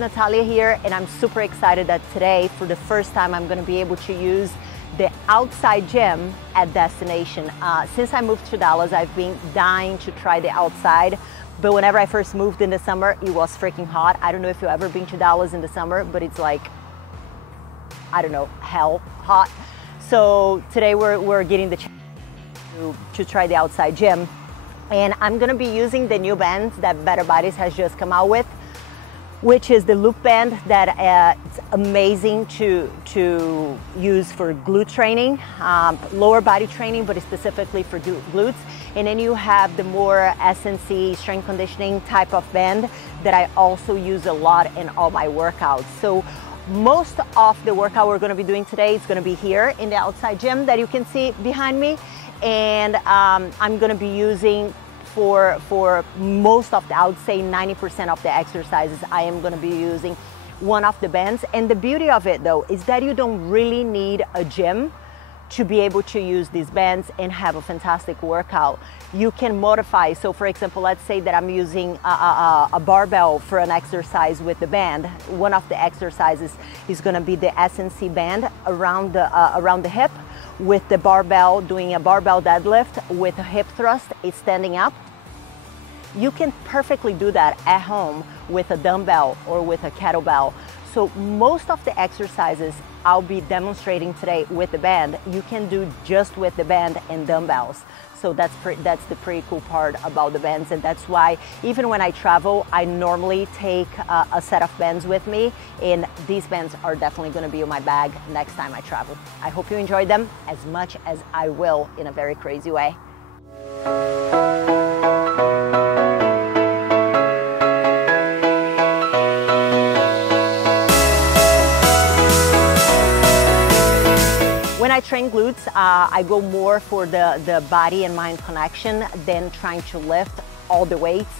Nathalia here, and I'm super excited that today, for the first time, I'm gonna be able to use the outside gym at destination. Since I moved to Dallas, I've been dying to try the outside, but whenever I first moved in the summer, it was freaking hot. I don't know if you've ever been to Dallas in the summer, but it's like, I don't know, hell hot. So today we're getting the chance to try the outside gym. And I'm gonna be using the new bands that Better Bodies has just come out with, which is the loop band that it's amazing to use for glute training, lower body training, but specifically for glutes. And then you have the more SNC strength conditioning type of band that I also use a lot in all my workouts. So most of the workout we're gonna be doing today is gonna be here in the outside gym that you can see behind me. And I'm gonna be using for most of the, I would say 90% of the exercises, I am gonna be using one of the bands. And the beauty of it though, is that you don't really need a gym to be able to use these bands and have a fantastic workout. You can modify. So for example, let's say that I'm using a barbell for an exercise with the band. One of the exercises is gonna be the SNC band around the hip, with the barbell, doing a barbell deadlift with a hip thrust, it's standing up. You can perfectly do that at home with a dumbbell or with a kettlebell. So most of the exercises I'll be demonstrating today with the band, you can do just with the band and dumbbells. So that's the pretty cool part about the bands, and that's why even when I travel, I normally take a set of bands with me, and these bands are definitely gonna be in my bag next time I travel. I hope you enjoyed them as much as I will in a very crazy way. When I train glutes, I go more for the body and mind connection than trying to lift all the weights.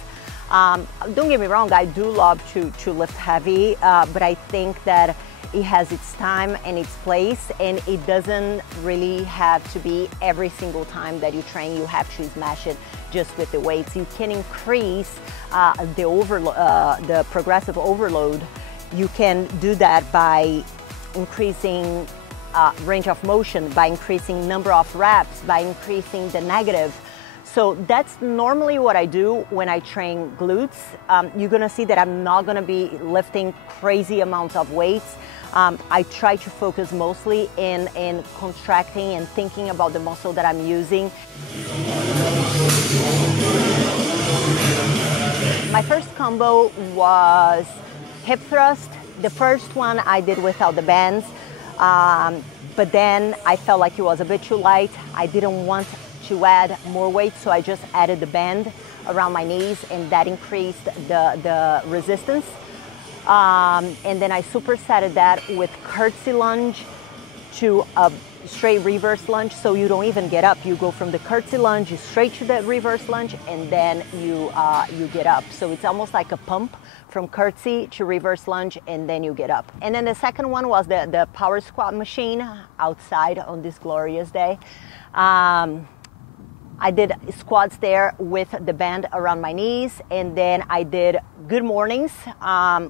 Don't get me wrong, I do love to lift heavy, but I think that it has its time and its place, and it doesn't really have to be every single time that you train, you have to smash it just with the weights. You can increase the progressive overload. You can do that by increasing range of motion, by increasing number of reps, by increasing the negative. So that's normally what I do when I train glutes. You're gonna see that I'm not gonna be lifting crazy amounts of weights. I try to focus mostly in contracting and thinking about the muscle that I'm using. My first combo was hip thrust. The first one I did without the bands. But then I felt like it was a bit too light. I didn't want to add more weight, so I just added the band around my knees, and that increased the resistance. And then I supersetted that with curtsy lunge to a straight reverse lunge, so you don't even get up. You go from the curtsy lunge straight to the reverse lunge, and then you get up. So it's almost like a pump from curtsy to reverse lunge, and then you get up. And then the second one was the power squat machine outside on this glorious day. I did squats there with the band around my knees, and then I did good mornings,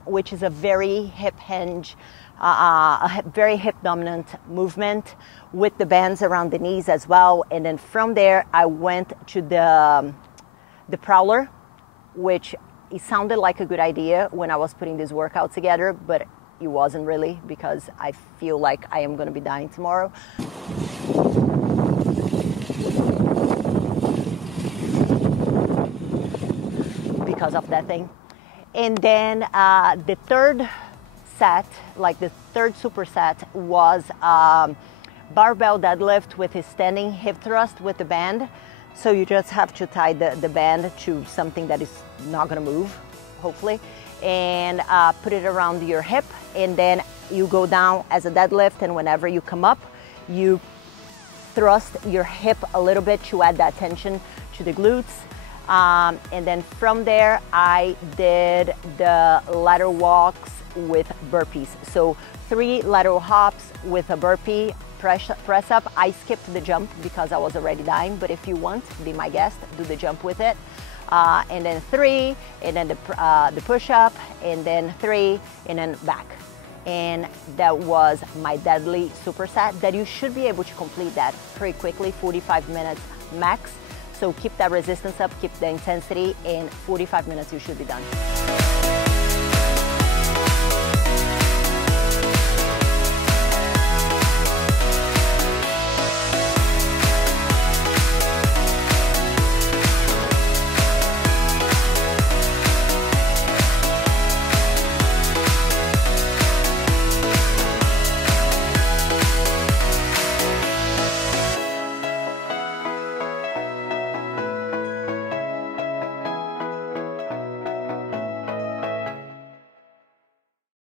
which is a very hip hinge, a very hip dominant movement with the bands around the knees as well. And then from there, I went to the prowler, which it sounded like a good idea when I was putting this workout together, but it wasn't really, because I feel like I am gonna be dying tomorrow. Because of that thing. And then the third set, like the third superset, was barbell deadlift with a standing hip thrust with the band. So you just have to tie the band to something that is not gonna move, hopefully, and put it around your hip, and then you go down as a deadlift, and whenever you come up, you thrust your hip a little bit to add that tension to the glutes. And then from there, I did the lateral walks with burpees. So 3 lateral hops with a burpee, press up. I skipped the jump because I was already dying, but if you want, be my guest, do the jump with it. And then 3, and then the push-up, and then 3, and then back. And that was my deadly superset that you should be able to complete that pretty quickly, 45 minutes max. So keep that resistance up, keep the intensity, in 45 minutes you should be done.